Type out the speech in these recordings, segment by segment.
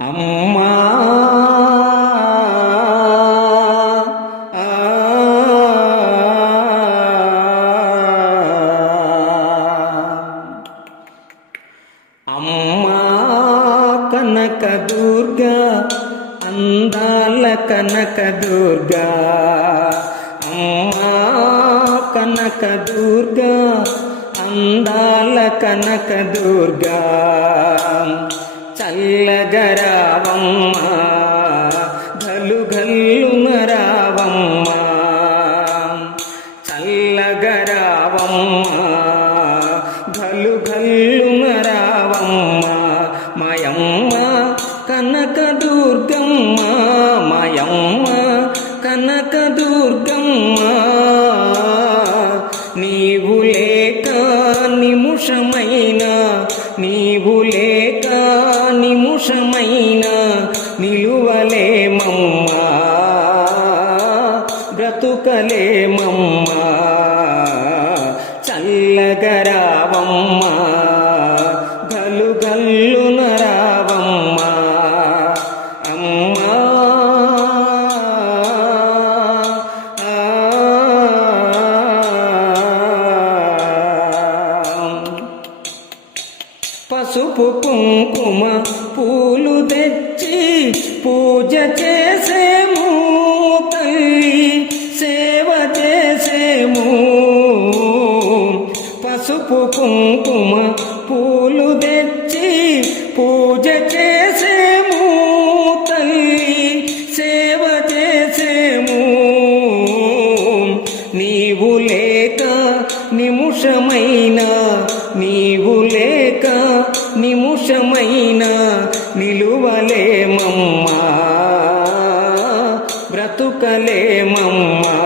అమ్మా. అమ్మా కనక దుర్గా అందాల కనక దుర్గా. అమ్మా కనక దుర్గా అందాల కనక దుర్గా. చల్లగరావమ్మా గలు గల్లున రావమ్మా చల్లగరావమ్మా బ్రతుకలేమమ్మా? చల్లగరావమ్మా గలు గల్లున రావమ్మా. అమ్మా. పసుపు కుంకుమ కుంకుమ పూలు తెచ్చి పూజ చేసేము తల్లి సేవ చేసేము నీవు లేక నిముషమైన నీవు లేక నిముషమైన నిలువలేమమ్మా బ్రతుకలేమమ్మా.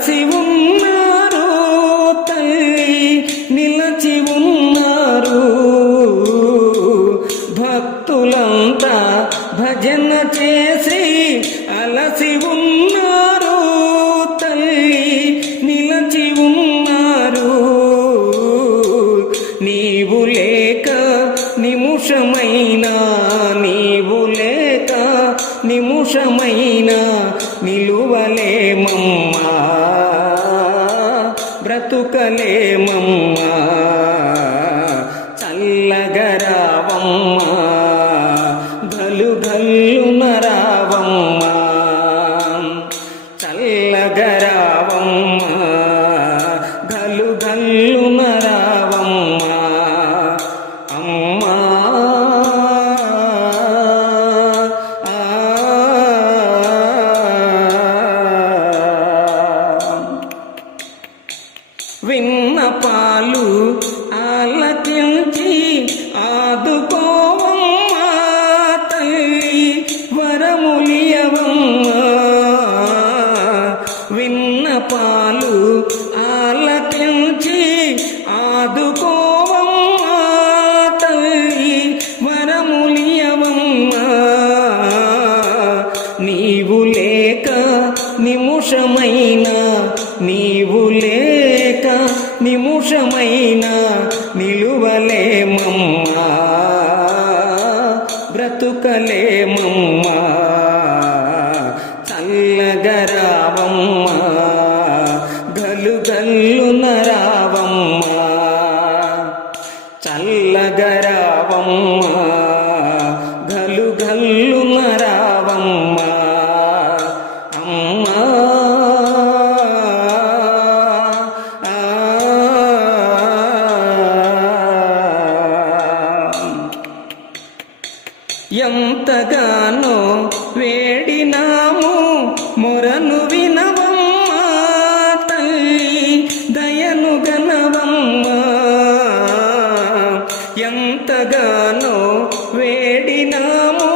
నిలచి ఉన్నారు తల్లి నిలచి ఉన్నారు. భక్తులంతా భజన చేసి అలసి ఉన్నారు. నగరావమ్మ గలు గల్లు నరావమ్మ చల్లగరావమ్మ గలు గల్లు నరావమ్మ అమ్మా. విన్నపాలు ఆలకించి ఆదుకోవమ్మా తల్లి వరములియవమ్మా విన్నపాలు ఆలకించి ఆదుకోవమ్మా తల్లి వరములియవమ్మా నీవు లేక నిముషమైన నీవు లేక నిముషమైన నిలువలేమమ్మా? బ్రతుకలేమమ్మా? ఎంతగానో వేడినాము మొరను వినవమ్మ తల్లి దయను గనవమ్మ. ఎంతగానో వేడినాము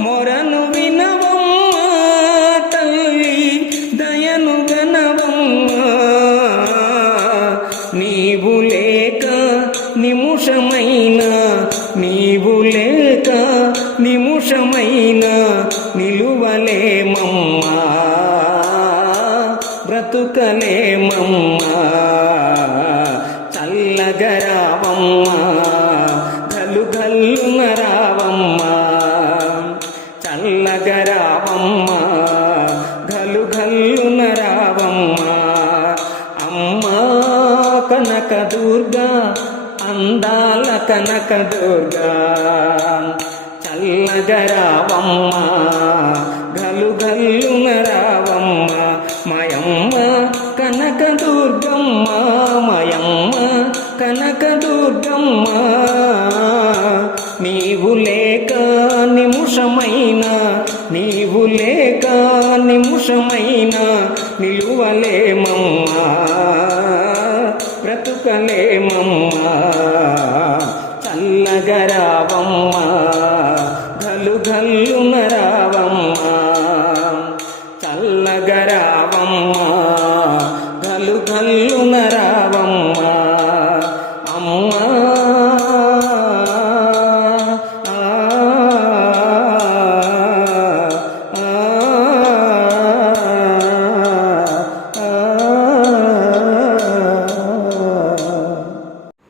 మొరను వినవమ్మ తల్లి దయను గనవమ్మ. నీవు లేక నిముషమైన నీవు లేక నిముషమైన నిలువలేమమ్మా. బ్రతుకలేమమ్మా చల్లగరావమ్మా. గలు గల్లున రావమ్మా. చల్లగరావమ్మా. గలు గల్లున రావమ్మా. అమ్మా కనక దుర్గా అందాల కనక దుర్గా. చల్లగరావమ్మా గలు గల్లున రావమ్మా మయమ్మ కనక దుర్గమ్మ మయమ్మ కనక దుర్గమ్మ. నీవు లేక నిముషమైన నీవు లేక నిముషమైన నిలువలేమమ్మా బ్రతుకలేమమ్మా. చల్లగరావమ్మా